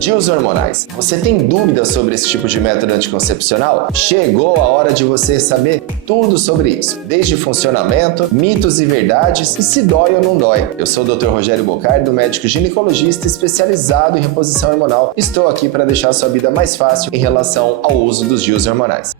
DIUs hormonais. Você tem dúvidas sobre esse tipo de método anticoncepcional? Chegou a hora de você saber tudo sobre isso, desde funcionamento, mitos e verdades e se dói ou não dói. Eu sou o Dr. Rogério Bocardo, médico ginecologista especializado em reposição hormonal. Estou aqui para deixar a sua vida mais fácil em relação ao uso dos DIUs hormonais.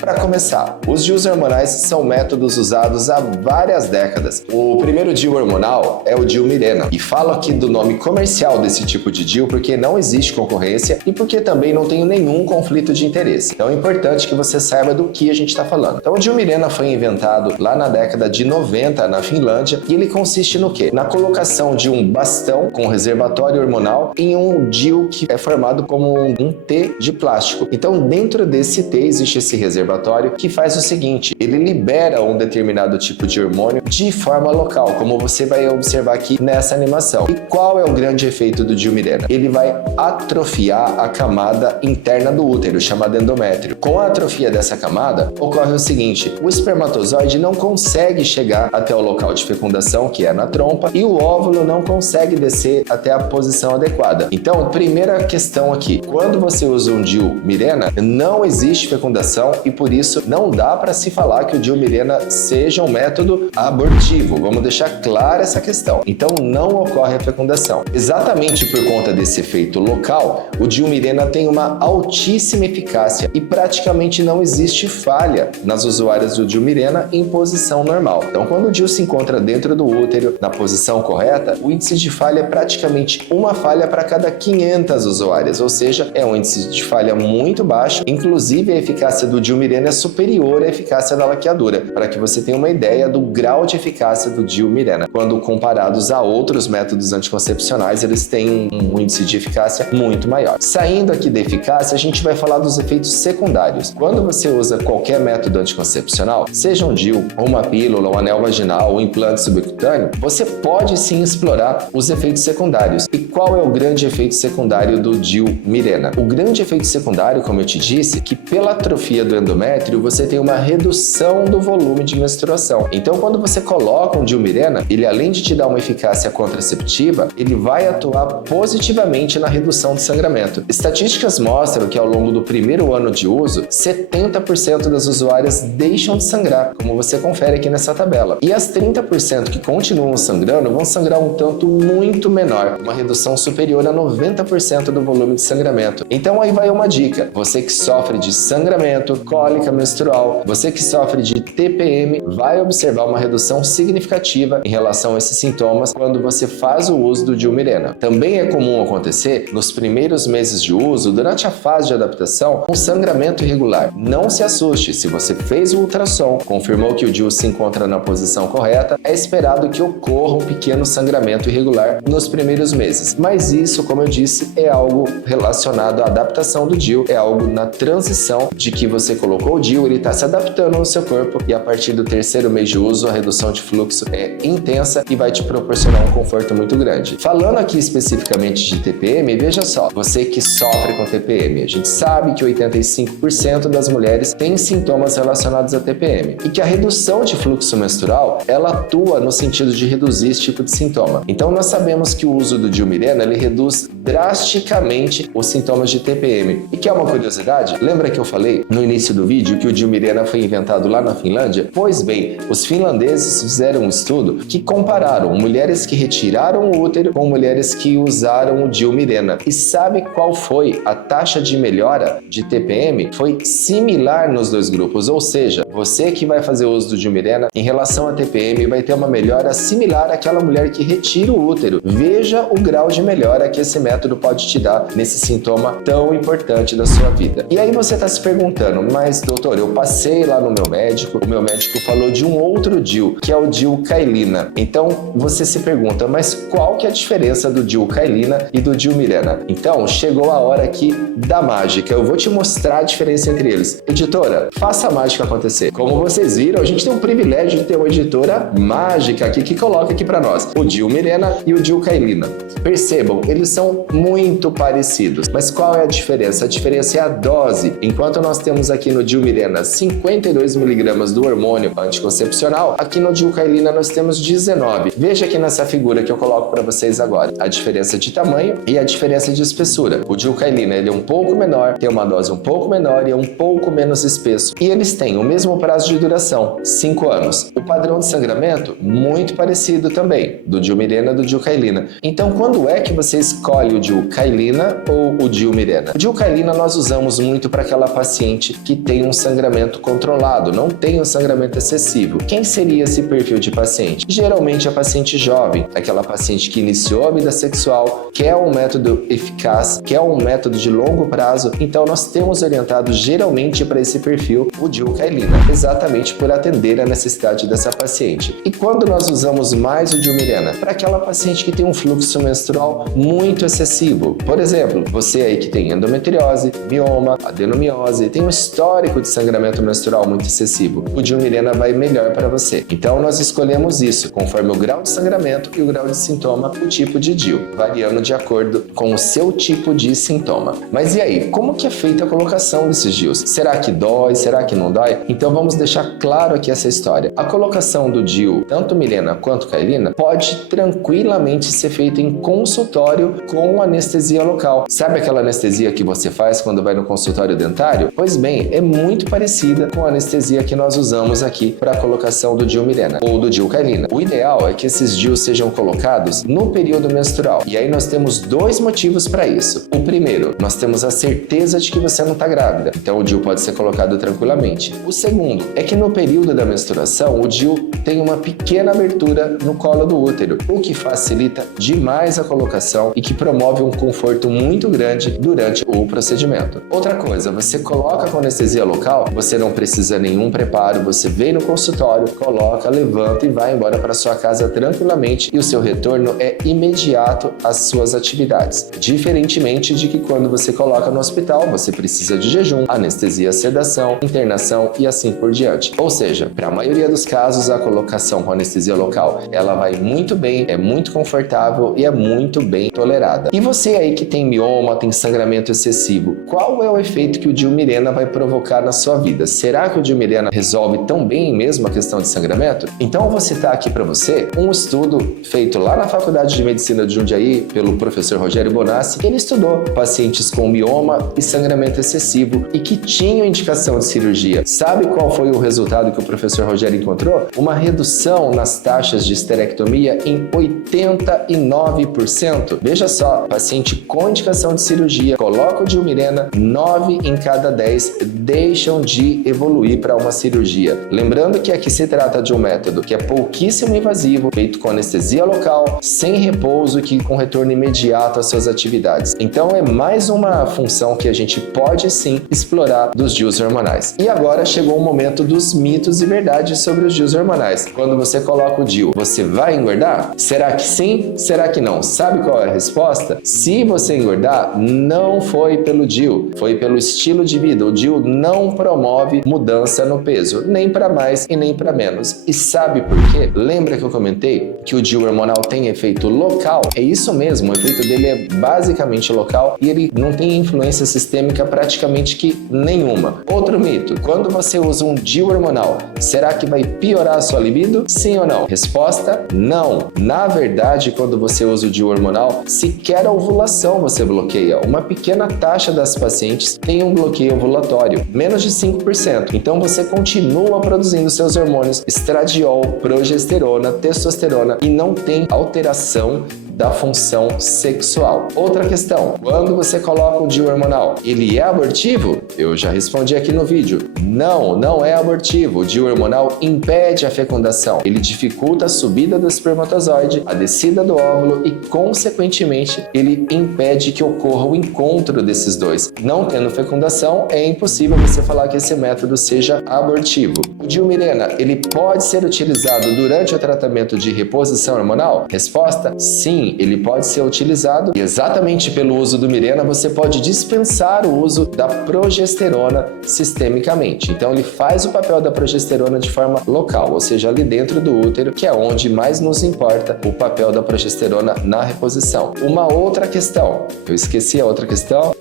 Para começar, os DIUs hormonais são métodos usados há várias décadas. O primeiro DIU hormonal é o DIU Mirena, e falo aqui do nome comercial desse tipo de DIU porque não existe concorrência e porque também não tem nenhum conflito de interesse. Então é importante que você saiba do que a gente está falando. Então o DIU Mirena foi inventado lá na década de 90 na Finlândia e ele consiste no quê? Na colocação de um bastão com reservatório hormonal em um DIU que é formado como um T de plástico. Então dentro desse T existe esse reservatório que faz o seguinte, ele libera um determinado tipo de hormônio de forma local, como você vai observar aqui nessa animação. E qual é o grande efeito do DIU Mirena? Ele vai atrofiar a camada interna do útero, chamada endométrio. Com a atrofia dessa camada, ocorre o seguinte, o espermatozoide não consegue chegar até o local de fecundação, que é na trompa, e o óvulo não consegue descer até a posição adequada. Então, primeira questão aqui, quando você usa um DIU Mirena, não existe fecundação e por isso não dá para se falar que o DIU Mirena seja um método abortivo. Vamos deixar clara essa questão. Então não ocorre a fecundação. Exatamente por conta desse efeito local, o DIU Mirena tem uma altíssima eficácia e praticamente não existe falha nas usuárias do DIU Mirena em posição normal. Então quando o DIU se encontra dentro do útero, na posição correta, o índice de falha é praticamente uma falha para cada 500 usuárias, ou seja, é um índice de falha muito baixo. Inclusive a eficácia do DIU Mirena é superior à eficácia da laqueadura, para que você tenha uma ideia do grau de eficácia do DIU Mirena. Quando comparados a outros métodos anticoncepcionais, eles têm um índice de eficácia muito maior. Saindo aqui da eficácia, a gente vai falar dos efeitos secundários. Quando você usa qualquer método anticoncepcional, seja um DIU, uma pílula, um anel vaginal, um implante subcutâneo, você pode sim explorar os efeitos secundários. E qual é o grande efeito secundário do DIU Mirena? O grande efeito secundário, como eu te disse, que pela atrofia do endométrio, você tem uma redução do volume de menstruação. Então, quando você coloca um DIU Mirena, ele além de te dar uma eficácia contraceptiva, ele vai atuar positivamente na redução do sangramento. Estatísticas mostram que ao longo do primeiro ano de uso, 70% das usuárias deixam de sangrar, como você confere aqui nessa tabela. E as 30% que continuam sangrando vão sangrar um tanto muito menor, uma redução superior a 90% do volume de sangramento. Então aí vai uma dica, você que sofre de sangramento, cólica menstrual, você que sofre de TPM, vai observar uma redução significativa em relação a esses sintomas quando você faz o uso do DIU Mirena. Também é comum acontecer nos primeiros meses de uso, durante a fase de adaptação, um sangramento irregular. Não se assuste, se você fez o ultrassom, confirmou que o DIU se encontra na posição correta, é esperado que ocorra um pequeno sangramento irregular nos primeiros meses. Mas isso, como eu disse, é algo relacionado à adaptação do DIU, é algo na transição de que você colocou o DIU, ele está se adaptando no seu corpo e a partir do terceiro mês de uso, a redução de fluxo é intensa e vai te proporcionar um conforto muito grande. Falando aqui especificamente de TPM, veja só, você que sofre com TPM, a gente sabe que 85% das mulheres têm sintomas relacionados a TPM e que a redução de fluxo menstrual, ela atua no sentido de reduzir esse tipo de sintoma. Então nós sabemos que o uso do DIU Mirena, ele reduz drasticamente os sintomas de TPM. E que é uma curiosidade, lembra que eu falei no início do vídeo que o DIU Mirena foi inventado lá na Finlândia? Pois bem, os finlandeses fizeram um estudo que compararam mulheres que retiraram o útero com mulheres que usaram o DIU Mirena. E sabe qual foi a taxa de melhora de TPM? Foi similar nos dois grupos, ou seja, você que vai fazer uso do DIU Mirena em relação a TPM vai ter uma melhora similar àquela mulher que retira o útero. Veja o grau de melhora que esse método pode te dar nesse sintoma tão importante da sua vida. E aí você está se perguntando, mas doutor, eu passei lá no meu médico, o meu médico falou de um outro DIU, que é o DIU Cailina. Então você se pergunta, mas qual que é a diferença do DIU Cailina e do DIU Mirena? Então chegou a hora aqui da mágica, eu vou te mostrar a diferença entre eles. Editora, faça a mágica acontecer. Como vocês viram, a gente tem o privilégio de ter uma editora mágica aqui que coloca aqui para nós o DIU Mirena e o DIU Cailina. Perceba Percebam, eles são muito parecidos, mas qual é a diferença? A diferença é a dose. Enquanto nós temos aqui no Dilmirena 52 mg do hormônio anticoncepcional, aqui no Dilcailina nós temos 19. Veja aqui nessa figura que eu coloco para vocês agora a diferença de tamanho e a diferença de espessura. O Dilcailina ele é um pouco menor, tem uma dose um pouco menor e é um pouco menos espesso. E eles têm o mesmo prazo de duração, 5 anos. O padrão de sangramento, muito parecido também, do Dilmirena e do Dilcailina. Então, quando é que você escolhe o Dilcailina ou o Dilmirena? O Dilcailina nós usamos muito para aquela paciente que tem um sangramento controlado, não tem um sangramento excessivo. Quem seria esse perfil de paciente? Geralmente a paciente jovem, aquela paciente que iniciou a vida sexual, quer um método eficaz, quer um método de longo prazo, então nós temos orientado geralmente para esse perfil o Dilcailina, exatamente por atender a necessidade dessa paciente. E quando nós usamos mais o Dilmirena? Para aquela paciente que tem um fluxo menstrual muito excessivo. Por exemplo, você aí que tem endometriose, mioma, adenomiose, tem um histórico de sangramento menstrual muito excessivo, o Dilmirena vai melhor para você. Então nós escolhemos isso, conforme o grau de sangramento e o grau de sintoma, o tipo de DIU, variando de acordo com o seu tipo de sintoma. Mas e aí, como que é feita a colocação desses DIUs? Será que dói? Será que não dói? Então vamos deixar claro aqui essa história. A colocação do DIU, tanto Mirena quanto Cailina, pode tranquilamente ser feita em consultório com anestesia local. Sabe aquela anestesia que você faz quando vai no consultório dentário? Pois bem, é muito parecida com a anestesia que nós usamos aqui para a colocação do Dilmirena ou do Dilcailina. O ideal é que esses DIUs sejam colocados no período menstrual. E aí nós temos dois motivos para isso. O primeiro, nós temos a certeza de que você não está grávida, então o DIU pode ser colocado tranquilamente. O segundo é que no período da menstruação o DIU tem uma pequena abertura no colo do útero, o que facilita demais a colocação e que promove um conforto muito grande durante o procedimento. Outra coisa, você coloca com anestesia local, você não precisa nenhum preparo, você vem no consultório, coloca, levanta e vai embora para sua casa tranquilamente e o seu retorno é imediato às suas atividades. Diferentemente de que quando você coloca no hospital, você precisa de jejum, anestesia, sedação, internação e assim por diante. Ou seja, para a maioria dos casos, a colocação com anestesia local, ela vai muito bem, é muito confortável e é muito bem tolerada. E você aí que tem mioma, tem sangramento excessivo, qual é o efeito que o Dilmirena vai provocar na sua vida? Será que o Dilmirena resolve tão bem mesmo a questão de sangramento? Então eu vou citar aqui para você um estudo feito lá na Faculdade de Medicina de Jundiaí pelo professor Rogério Bonassi. Ele estudou pacientes com mioma e sangramento excessivo e que tinham indicação de cirurgia. Sabe qual foi o resultado que o professor Rogério encontrou? Uma redução nas taxas de esterectomia em 89%. Veja só, paciente com indicação de cirurgia, coloca o Dilmirena, 9 em cada 10 deixam de evoluir para uma cirurgia. Lembrando que aqui se trata de um método que é pouquíssimo invasivo, feito com anestesia local, sem repouso e com retorno imediato às suas atividades. Então é mais uma função que a gente pode sim explorar dos DIUs hormonais. E agora chegou o momento dos mitos e verdades sobre os DIUs hormonais. Quando você coloca o DIU, você vai engordar? Será que sim? Será que não? Sabe qual é a resposta? Se você engordar, não foi pelo DIU, foi pelo estilo de vida. O DIU não promove mudança no peso, nem para mais e nem para menos. E sabe por quê? Lembra que eu comentei que o DIU hormonal tem efeito local? É isso mesmo, o efeito dele é basicamente local e ele não tem influência sistêmica praticamente que nenhuma. Outro mito, quando você usa um DIU hormonal, será que vai piorar a sua libido? Sim ou não? Resposta, não. Na verdade, quando você usa o DIU hormonal, sequer a ovulação você bloqueia. Uma pequena taxa das pacientes tem um bloqueio ovulatório, menos de 5%. Então você continua produzindo seus hormônios estradiol, progesterona, testosterona e não tem alteração da função sexual. Outra questão, quando você coloca um DIU hormonal, ele é abortivo? Eu já respondi aqui no vídeo. Não, não é abortivo. O DIU hormonal impede a fecundação. Ele dificulta a subida do espermatozoide, a descida do óvulo e, consequentemente, ele impede que ocorra o encontro desses dois. Não tendo fecundação, é impossível você falar que esse método seja abortivo. O Dilmirena, ele pode ser utilizado durante o tratamento de reposição hormonal? Resposta, sim. sim, ele pode ser utilizado e exatamente pelo uso do Mirena você pode dispensar o uso da progesterona sistemicamente. Então ele faz o papel da progesterona de forma local, ou seja, ali dentro do útero, que é onde mais nos importa o papel da progesterona na reposição. Uma outra questão, eu esqueci a outra questão.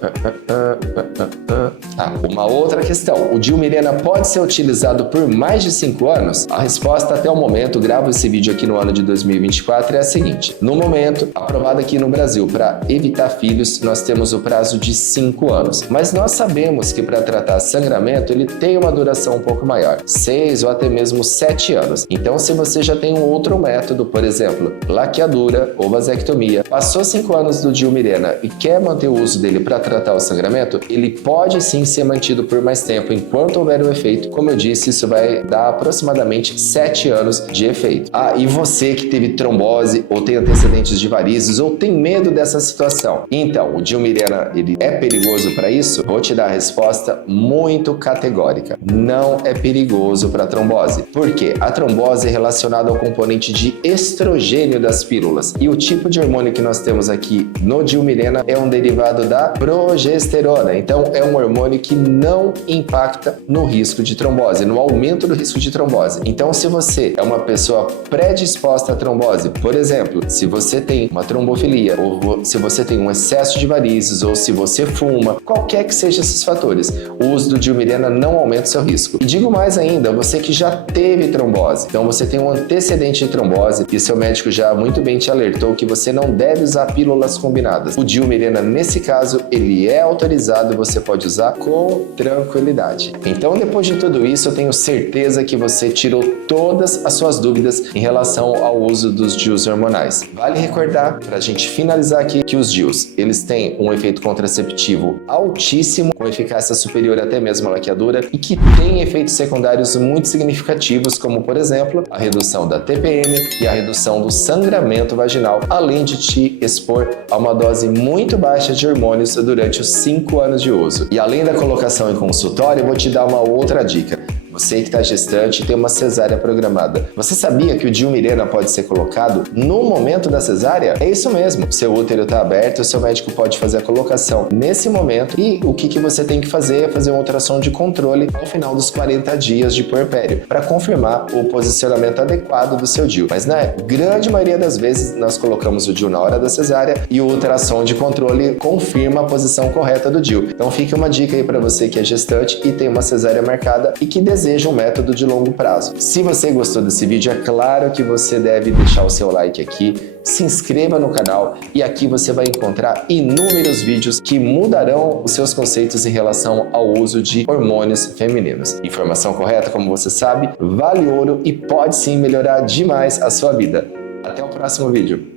Uma outra questão, o DIU Mirena pode ser utilizado por mais de 5 anos? A resposta até o momento, gravo esse vídeo aqui no ano de 2024, é a seguinte: no momento, aprovado aqui no Brasil para evitar filhos, nós temos o prazo de 5 anos, mas nós sabemos que para tratar sangramento ele tem uma duração um pouco maior, 6 ou até mesmo 7 anos. Então, se você já tem um outro método, por exemplo, laqueadura ou vasectomia, passou 5 anos do DIU Mirena e quer manter o uso dele para tratar o sangramento, ele pode sim ser mantido por mais tempo enquanto houver o efeito. Como eu disse, isso vai dar aproximadamente 7 anos de efeito. E você que teve trombose ou tem antecedentes de varizes ou tem medo dessa situação, então o DIU Mirena ele é perigoso para isso? Vou te dar a resposta muito categórica: não é perigoso para trombose. Por quê? A trombose é relacionada ao componente de estrogênio das pílulas e o tipo de hormônio que nós temos aqui no DIU Mirena é um derivado da progesterona. Então é um hormônio que não impacta no risco de trombose, no aumento do risco de trombose. Então, se você é uma pessoa predisposta à trombose, por exemplo, se você tem uma trombofilia, ou se você tem um excesso de varizes, ou se você fuma, qualquer que seja esses fatores, o uso do DIU Mirena não aumenta o seu risco. E digo mais ainda, você que já teve trombose, então você tem um antecedente de trombose e seu médico já muito bem te alertou que você não deve usar pílulas combinadas. O DIU Mirena, nesse caso, ele é autorizado e você pode usar com tranquilidade. Então, depois de tudo isso, eu tenho certeza que você tirou todas as suas dúvidas em relação ao uso dos DIUs hormonais. Vale recordar, para a gente finalizar aqui, que os DIUs, eles têm um efeito contraceptivo altíssimo, com eficácia superior até mesmo à laqueadura, e que tem efeitos secundários muito significativos, como, por exemplo, a redução da TPM e a redução do sangramento vaginal, além de te expor a uma dose muito baixa de hormônios durante os 5 anos de uso. E além da colocação em consultório, eu vou te dar uma outra dica. Você que está gestante e tem uma cesárea programada. Você sabia que o DIU Mirena pode ser colocado no momento da cesárea? É isso mesmo. Seu útero está aberto, o seu médico pode fazer a colocação nesse momento e o que você tem que fazer é fazer uma ultrassom de controle ao final dos 40 dias de puerpério para confirmar o posicionamento adequado do seu DIU. Mas na grande maioria das vezes nós colocamos o DIU na hora da cesárea e o ultrassom de controle confirma a posição correta do DIU. Então fica uma dica aí para você que é gestante e tem uma cesárea marcada e que deseja um método de longo prazo. Se você gostou desse vídeo, é claro que você deve deixar o seu like aqui, se inscreva no canal e aqui você vai encontrar inúmeros vídeos que mudarão os seus conceitos em relação ao uso de hormônios femininos. Informação correta, como você sabe, vale ouro e pode sim melhorar demais a sua vida. Até o próximo vídeo.